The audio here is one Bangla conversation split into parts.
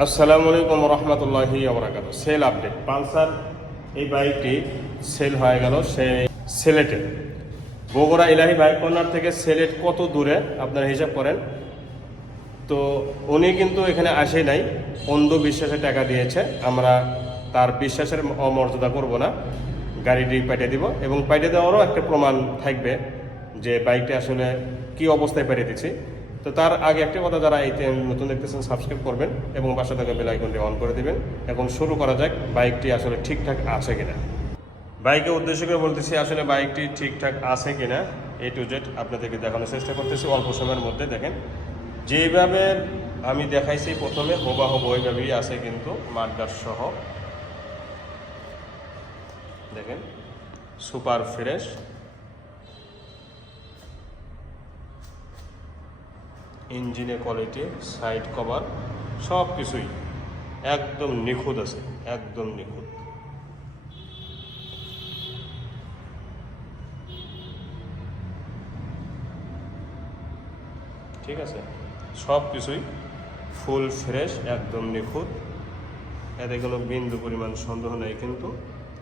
আসসালামু আলাইকুম রহমতুল্লাহি সেল আপডেট। পালসার, এই বাইকটি সেল হয়ে গেল সে সিলেটে। বগুড়া ইলাহি বাইক কর্নার থেকে সিলেট কত দূরে? আপনারা হিসাব করেন। তো উনি কিন্তু এখানে আসে নাই। অন্ধ বিশ্বাসে টাকা দিয়েছে। আমরা তার বিশ্বাসের অমর্যাদা করব না। গাড়িটি পাঠিয়ে দিব এবং পাঠিয়ে দেওয়ারও একটা প্রমাণ থাকবে যে বাইকটি আসলে কি অবস্থায় পাঠিয়ে দিচ্ছি তো তার আগে একটা কথা যারা এই নতুন দেখতেছেন সাবস্ক্রাইব করবেন এবং পাশে থাকা বেল আইকনটি অন করে দিবেন। এখন শুরু করা যাক বাইকটি আসলে ঠিকঠাক আছে কিনা। বাইকে উদ্দেশ্য করে বলতেছি, আসলে বাইকটি ঠিকঠাক আছে কিনা এ টু জেড আপনাদেরকে দেখানোর চেষ্টা করতেছি, অল্প সময়ের মধ্যে দেখেন। যেভাবে আমি দেখাইছি, প্রথমে হোবাহব ওইভাবেই আছে কিন্তু মার্কার সহ। দেখেন সুপার ফ্রেশ ইঞ্জিনের কোয়ালিটি, সাইড কভার সব কিছুই একদম নিখুঁত আছে, একদম নিখুঁত। ঠিক আছে? সব কিছুই ফুল ফ্রেশ, একদম নিখুঁত। এতে কোনো বিন্দু পরিমাণ সন্দেহ নেই কিন্তু।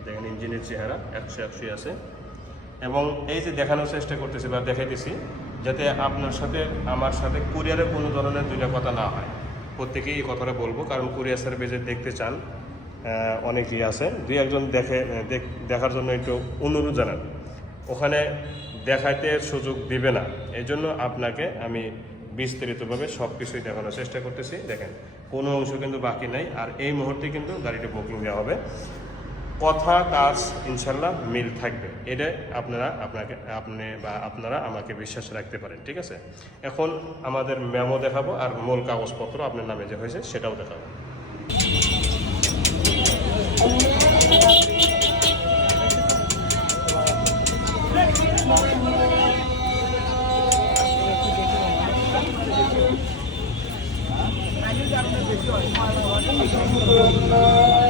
দেখেন ইঞ্জিনের চেহারা একশো একশোই আছে। এবং এই যে দেখানোর চেষ্টা করতেছি বা দেখাইতেছি যাতে আপনার সাথে, আমার সাথে কুরিয়ারের কোনো ধরনের দুইটা কথা না হয়। প্রত্যেকেই এই কথাটা বলব, কারণ কুরিয়ার সার্ভিসে দেখতে চান অনেকেই আছে। দুই একজন দেখ- দেখার জন্য একটু অনুরোধ জানান। ওখানে দেখাইতে সুযোগ দিবে না। এই জন্য আপনাকে আমি বিস্তারিতভাবে সব কিছুই দেখানোর চেষ্টা করতেছি। দেখেন, কোনো অংশ কিন্তু বাকি নাই, আর এই মুহূর্তে কিন্তু গাড়িটা বুকিং দেওয়া হবে। কথা, কাজ ইনশাল্লাহ মিল থাকবে। এটা আপনারা আপনাকে, আপনি বা আপনারা আমাকে বিশ্বাস রাখতে পারেন, ঠিক আছে? এখন আমাদের মেমো দেখাবো আর মূল কাগজপত্র আপনার নামে যে হয়েছে সেটাও দেখাবো। I